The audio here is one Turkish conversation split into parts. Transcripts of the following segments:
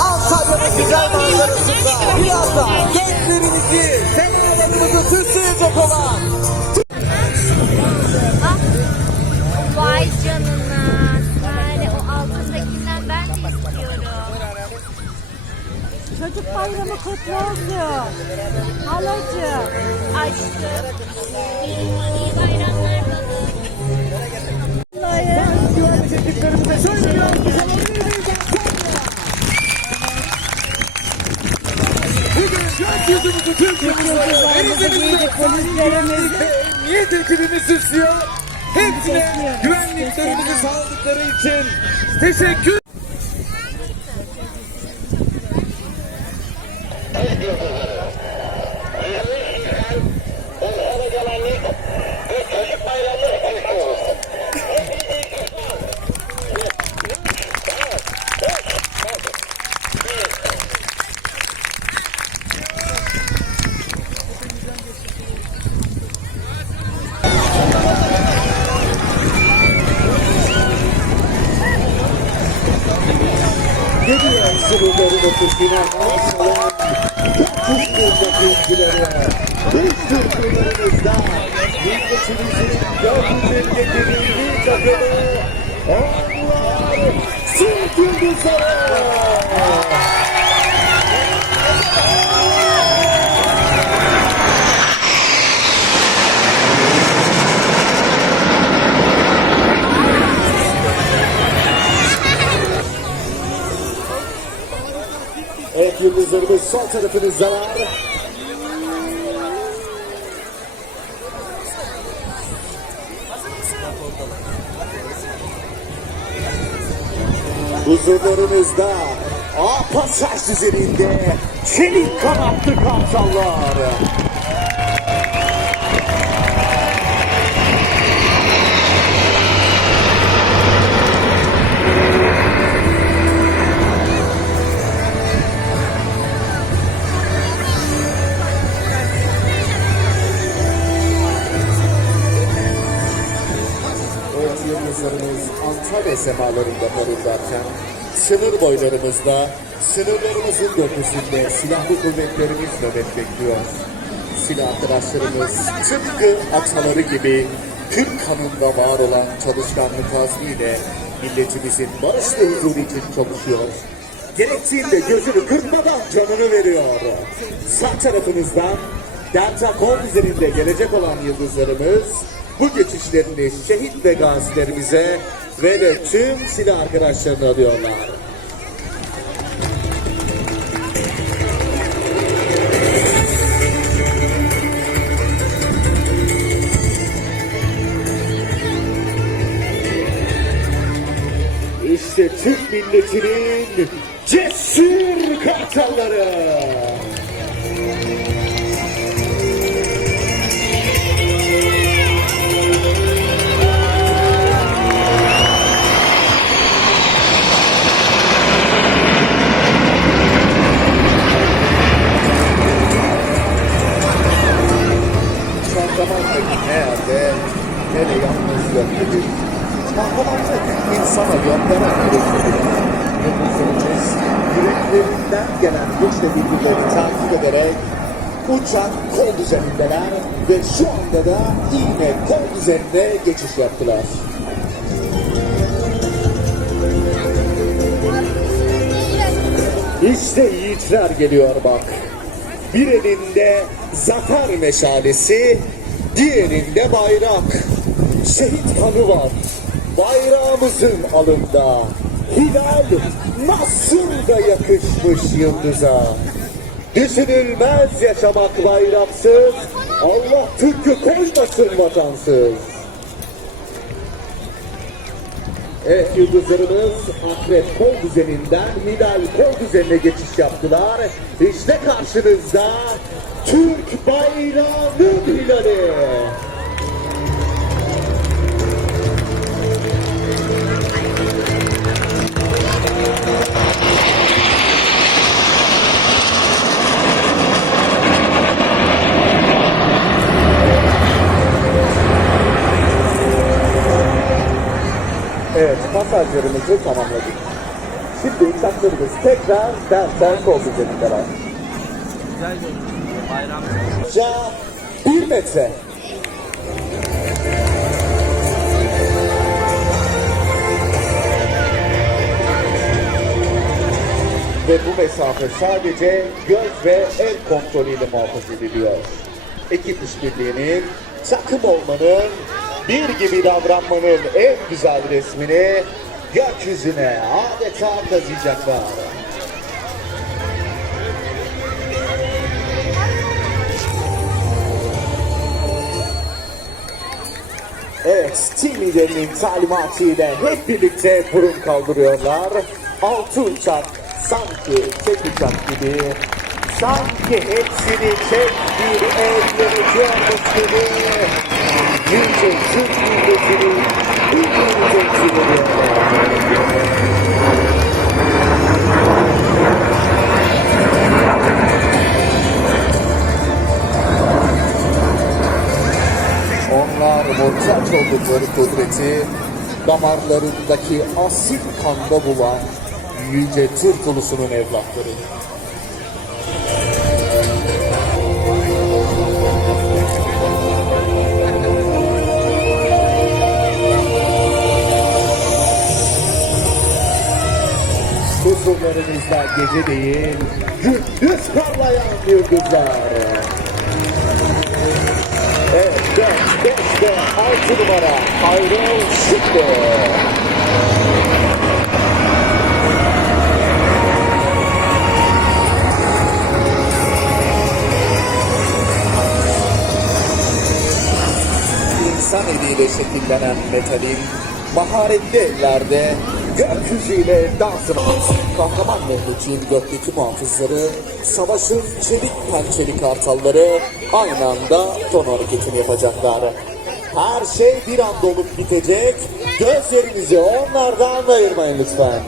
Antalya'nın güzel manzarasında birazdan gençlerimizi, fenerlerimizi süsleyecek olan Vay canına. Yani o altındakinden ben. Çocuk bayramı kutlu olsun. Halacığım. Aşkım. Ekiplerimize şöyle bir alkış alabilir miyiz Bugün gökyüzümüzü Türkiye'mizde, denizimizde, polislerimiz. emniyet ekibimiz süslüyor. Hepsine güvenliklerimizi sağladıkları için teşekkür getirildiği takımı Onlar Türk Yıldızları Evet yıldızlarımız sol tarafınızdalar. Huzurlarınızda A pasaj üzerinde çelik kanatlı kartallar. Evet yıldızlarımız Antalya semalarında parıldarken sınır boylarımızda, sınırlarımızın gökyüzünde silahlı kuvvetlerimiz nöbet bekliyor. Silah arkadaşlarımız tıpkı ataları gibi Türk kanında var olan çalışkanlık azmiyle milletimizin barış ve huzuru için çalışıyor. Gerektiğinde gözünü kırpmadan canını veriyor. Sağ tarafınızdan Delta üzerinde gelecek olan yıldızlarımız bu geçişlerini şehit ve gazilerimize ve de tüm silah arkadaşlarına alıyorlar. İşte Türk milletinin cesur kartalları. Zamandaki ne yerde ne de yalnız gönderir. Kahramanlık insana gönderen yüreklidir. Yıldızlarımız yüreklerinden gelen güçle birbirlerini takip ederek uçak kol düzenindeler ve şu anda da iğne kol düzenine geçiş yaptılar. İşte yiğitler geliyor bak. Bir elinde zafer meşalesi, diğerinde bayrak. Şehit kanı var. Bayrağımızın alında. Hilal nasıl da yakışmış yıldıza. Düşünülmez yaşamak bayraksız. Allah Türk'ü koymasın vatansız. Evet yıldızlarımız akrep kol düzeninden hilal kol düzenine geçiş yaptılar. İşte karşınızda Türk bayrağının hilali. Evet, masajlarımızı tamamladık. Şimdi uçaklarımız tekrar dersen oldu üzerindeler. Güzel görünüyor. Bayram. Ya bir metre. Ve bu mesafe sadece göz ve el kontrolüyle muhafaza ediliyor. Ekip işbirliğinin, takım olmanın, bir gibi davranmanın en güzel resmini gökyüzüne adeta kazıyacaklar. Evet, team liderinin talimatıyla hep birlikte burun kaldırıyorlar. Altı uçak sanki tek uçak gibi, sanki hepsini tek bir el yönetiyormuş gibi Onlar muhtaç oldukları kudreti damarlarındaki asil kanda bulan yüce Türk ulusunun evlatları. Huzurlarınızda gece değil, gündüz parlayan yıldızlar. Evet, 4, 5 ve 6 numara ayrıl şimdi. İnsan eliyle şekillenen metalin maharetli ellerde gökyüzüyle dansına kahraman Mehmetçiğin gökteki muhafızları savaşın çelik pençeli kartalları aynı anda ton hareketini yapacaklar. Her şey bir anda olup bitecek. Gözlerinizi onlardan ayırmayın lütfen.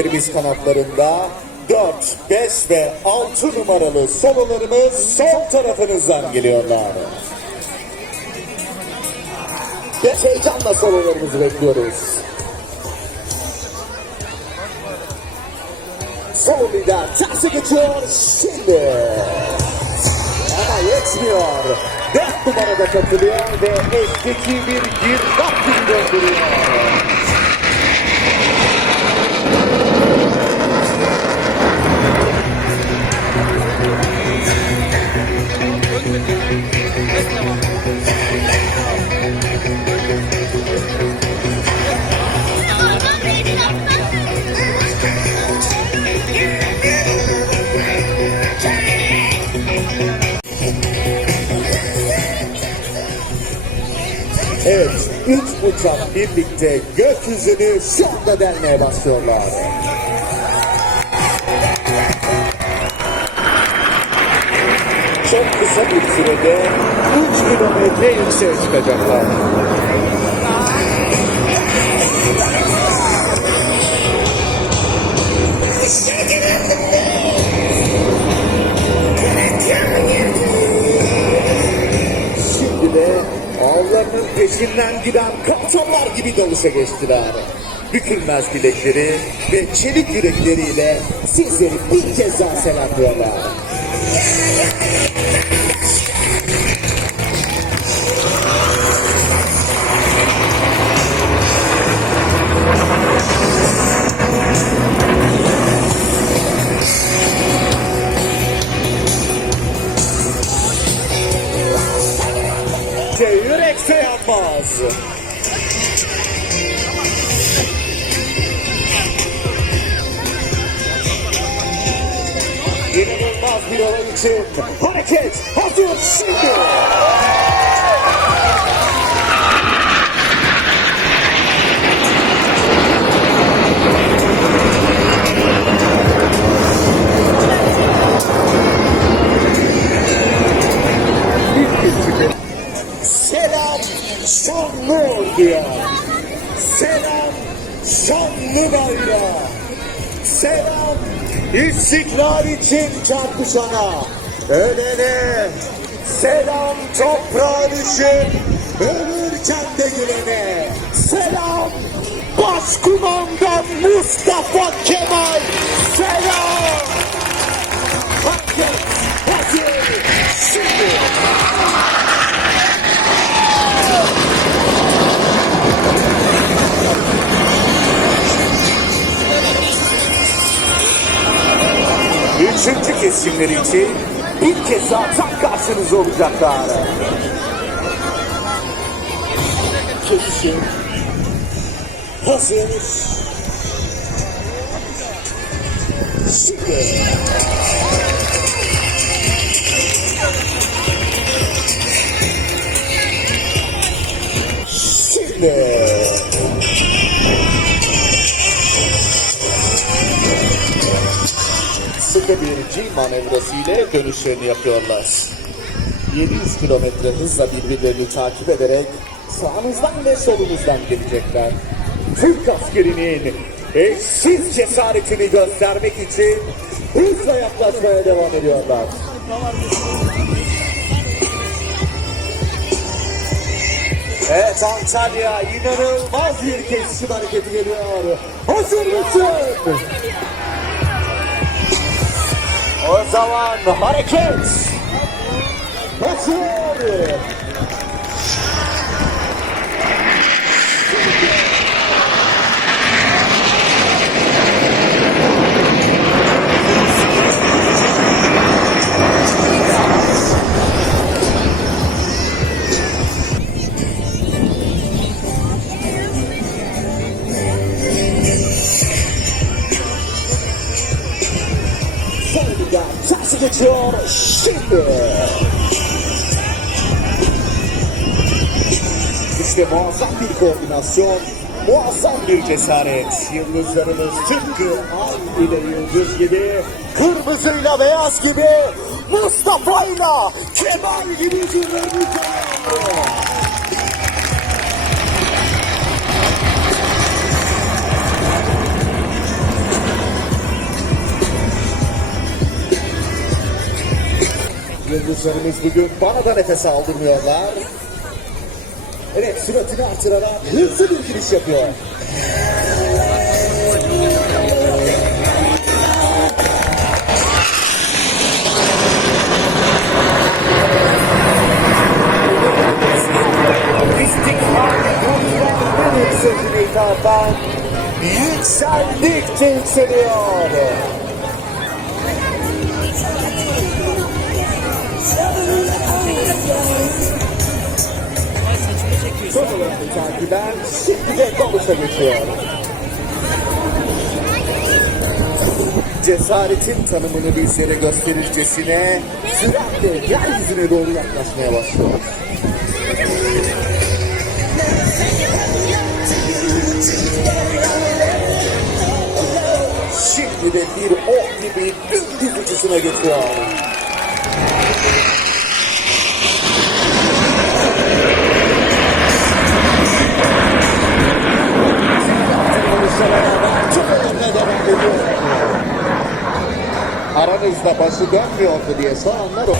Yüreklerimiz kanatlarında 4, 5 ve 6 numaralı sololarımız sol tarafınızdan geliyorlar. Ve heyecanla sololarımızı bekliyoruz. Solo lider tersi geçiyor şimdi. Ama yetmiyor. 4 numarada katılıyor ve eşteki bir girdap gibi. Evet, üç uçak birlikte gökyüzünü şu delmeye başlıyorlar. Çok kısa bir sürede 3 kilometre yükseğe çıkacaklar. Şimdi de ağlarının peşinden giden kaptanlar gibi dalışa geçtiler. Bükülmez bilekleri ve çelik yürekleriyle sizleri bir kez daha selamlıyorlar. yeah, yeah. Selam şanlı orduya. Selam şanlı bayrağa. Selam istiklal için çarpışana. Ölene. Selam toprağın için ölürken de gülene. Selam Başkumandan Mustafa Kemal. Selam. Hareket hazır. Şimdi. Üçüncü kesimleri için bir kez daha tam karşınızda olacaklar. Kesim hazır. Şimdi. Şimdi. Sıkı bir G manevrası ile dönüşlerini yapıyorlar. 700 kilometre hızla birbirlerini takip ederek sağınızdan ve solunuzdan gelecekler. Türk askerinin eşsiz cesaretini göstermek için hızla yaklaşmaya devam ediyorlar. Evet Antalya inanılmaz bir kesişim hareketi geliyor. Hazır mısın? O zaman hareket. Başlıyor. Sonunda geçiyor. Şimdi. İşte muazzam bir koordinasyon, muazzam bir cesaret. Yıldızlarımız tıpkı ay ile yıldız gibi, kırmızıyla beyaz gibi, Mustafa'yla Kemal gibi zirvemiz Yıldızlarımız bugün bana da nefes aldırmıyorlar. Evet süratini artırarak hızlı bir giriş yapıyor. Yükseldikçe yükseliyor. Konuşa geçiyor. Cesaretin tanımını bizlere gösterircesine süratle yeryüzüne doğru yaklaşmaya başlıyor. Şimdi de bir ok gibi dümdüz uçuşuna geçiyor. Aranızda başı dönmüyordu diye soranlar o.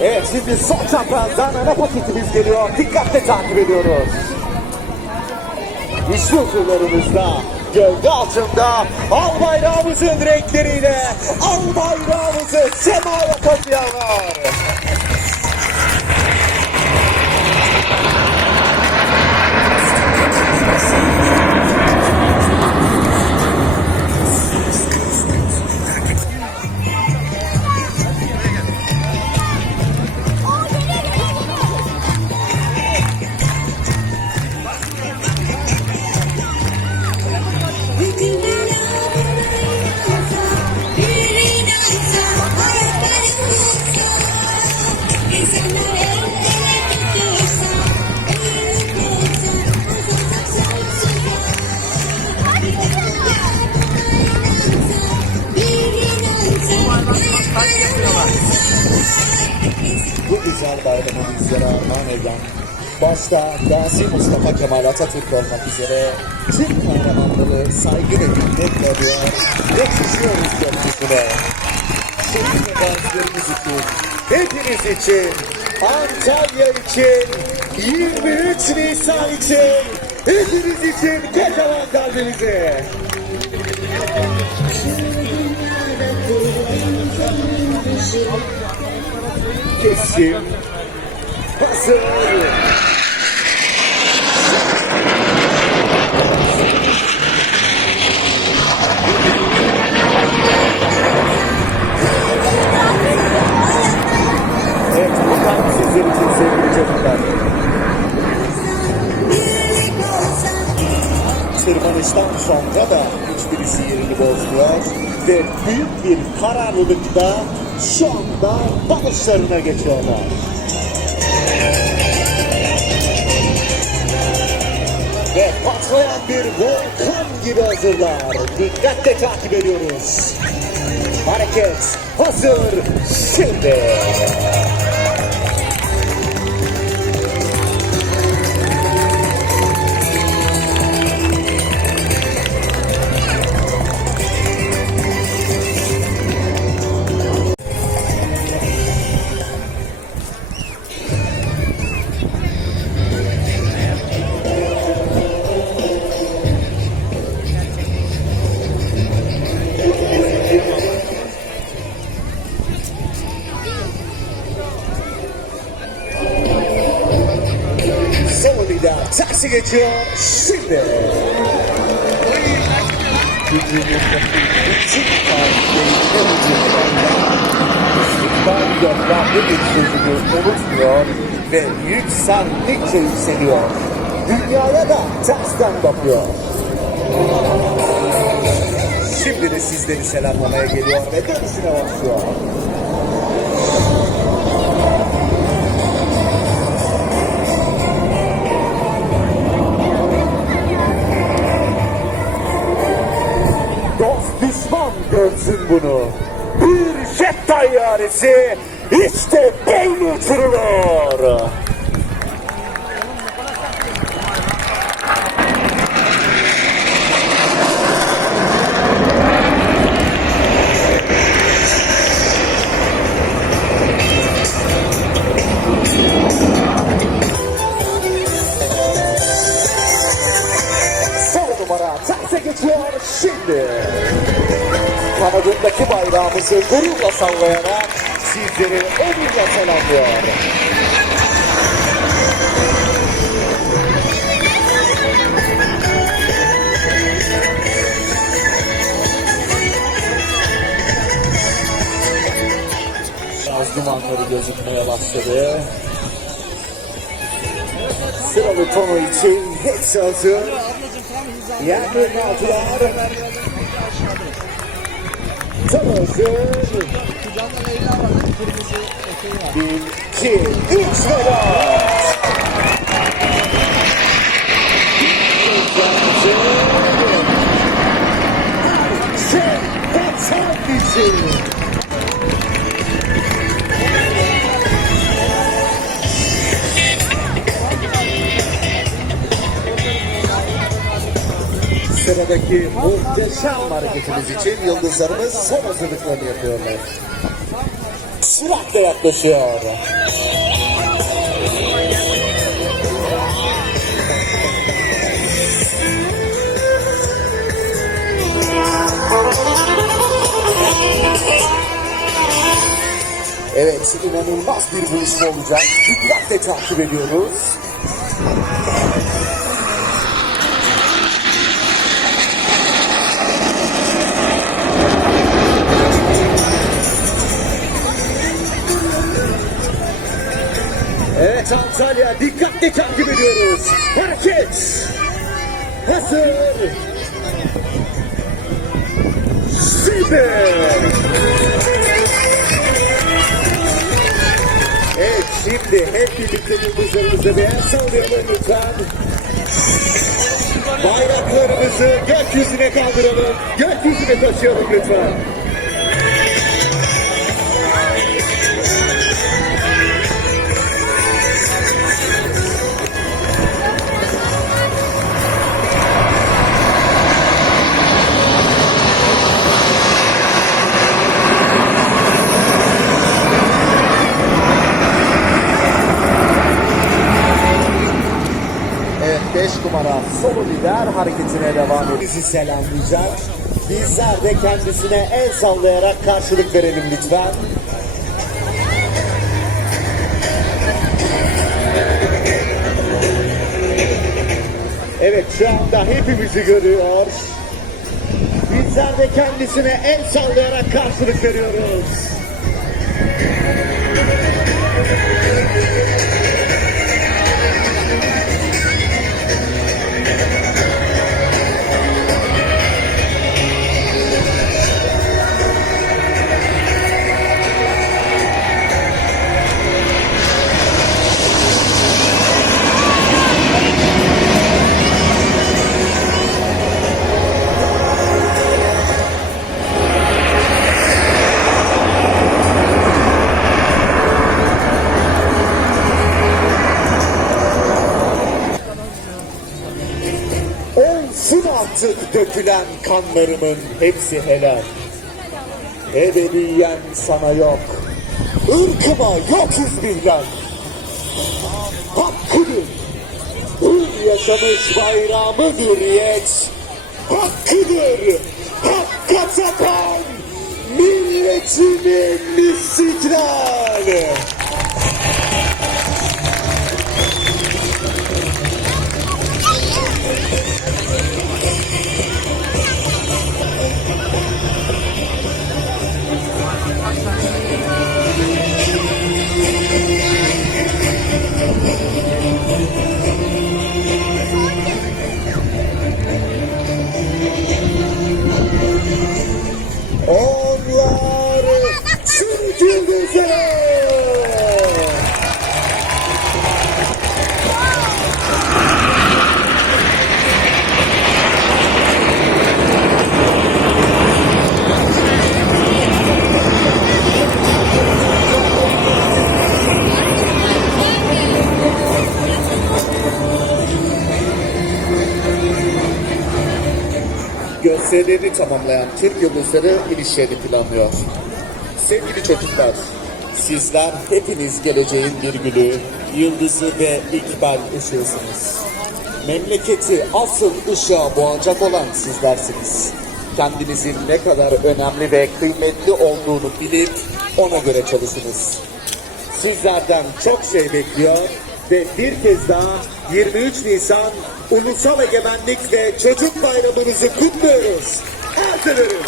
Evet şimdi son çaprazdan ana paketimiz geliyor. Dikkatle takip ediyoruz. İşte okullarımızda gölge altında al bayrağımızın renkleriyle al bayrağımızı semaya taşıyanlar. Atatürk olmak üzere tüm kahramanları saygı ve minnetle arıyor ve kuşuyoruz gökyüzüne. Senin ve bazılarımız için, hepiniz için, Antalya için, 23 Nisan için, hepiniz için kocaman kalbimize. Kesim, hazır. Sizler için sevgili çocuklar. Tırmanıştan sonra da hiçbirisi yerini bozmuyor ve büyük bir kararlılıkla şu anda dalışlarına geçiyorlar. Ve patlayan bir volkan gibi hazırlar. Dikkatle takip ediyoruz. Hareket hazır şimdi. Geçiyor şimdi. Ucundan İstiklal depremli bir sözünü unutmuyor ve yükseldikçe yükseliyor. Dünyaya da tersten bakıyor. Şimdi de sizleri selamlamaya geliyor ve dönüşüne başlıyor. Bunu. Bir jet tayyaresi işte böyle uçurulur. Numara terse şimdi. Kanadındaki bayrağımızı gururla sallayarak sizleri onurla selamlıyor. Gaz dumanları gözükmeye başladı. Sıralı tonu için hepsi hazır. Yerlerini aldılar. Tam hazır. Bir, iki, üç ve dört. Sen kaçan için. Sıradaki muhteşem hareketimiz için yıldızlarımız son hazırlıklarını yapıyorlar. Süratle yaklaşıyor. Evet, inanılmaz bir buluşma olacak. Dikkatle takip ediyoruz. Antalya dikkatle takip ediyoruz. Hareket. Hazır. Şimdi. Evet şimdi hep birlikte yıldızlarımıza bir el sallayalım lütfen. Bayraklarımızı gökyüzüne kaldıralım. Gökyüzüne taşıyalım lütfen. Numara solo lider hareketine devam ediyor. Bizi selamlayacak. Bizler de kendisine el sallayarak karşılık verelim lütfen. Evet şu anda hepimizi görüyor. Bizler de kendisine el sallayarak karşılık veriyoruz. Kanlarımın hepsi helal. Ebediyen sana yok. Irkıma yok izbihler. Hakkıdır. Hür yaşamış bayrağımı hürriyet. Hakkıdır. Hakka tapan milletimin istiklali. Gösterilerini tamamlayan Türk Yıldızları inişlerini planlıyor. Sevgili çocuklar, sizler hepiniz geleceğin bir gülü, yıldızı ve ikbal ışığısınız. Memleketi asıl ışığa boğacak olan sizlersiniz. Kendinizin ne kadar önemli ve kıymetli olduğunu bilip ona göre çalışınız. Sizlerden çok şey bekliyor ve bir kez daha 23 Nisan Ulusal Egemenlik ve Çocuk Bayramınızı kutluyoruz. Artırın.